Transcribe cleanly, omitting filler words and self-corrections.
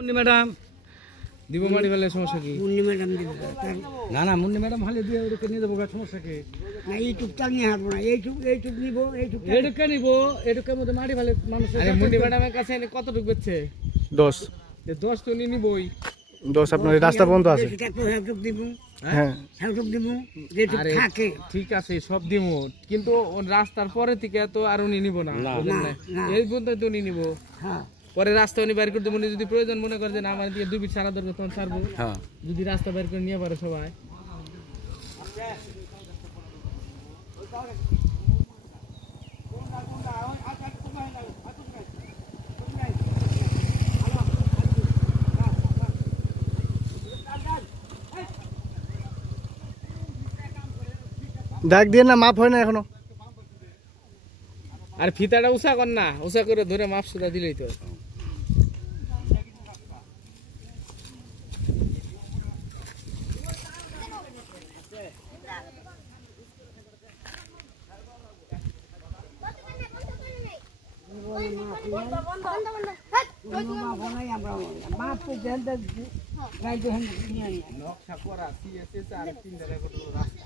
Munni madam দিব মারি ফেলে সমস্যা কি? মুন্নি ম্যাডাম দিবে না না মুন্নি ম্যাডাম ভালো দিয়ে ওকে নিয়ে দেবো সমস্যা কি? না এইটুকটা নিয়ে হারবো না, এইটুক নিব, এটুকে নিব, এটুকের মধ্যে মারি ফেলে মানুষ। মুন্নি ম্যাডামের কাছে কতটুকু বেচছে? 10 10 তো নিয়ে নিবই। 10 আপনার রাস্তা বন্ধ আছে। হ্যাঁ ঠিক আছে সব দিব, কিন্তু রাস্তার পরে থেকে তো আর উনি নিব না, এই পর্যন্ত তো উনি নিব। পরে রাস্তা উনি বাইর করে দেবো, যদি প্রয়োজন মনে করে যে আমার দিয়ে 2 ফিট সারা দরকার তখন ছাড়বো। যদি রাস্তা বাইর করে নিয়ে পারে সবাই। ডাক দিয়ে না, মাপ হয় না এখনো। আর ফিতাটা উঁচা কর না, উঁচা করে ধরে মাপ সুদা দিলেই তো। নকশা করা, CSS আর 3 রাস্তা।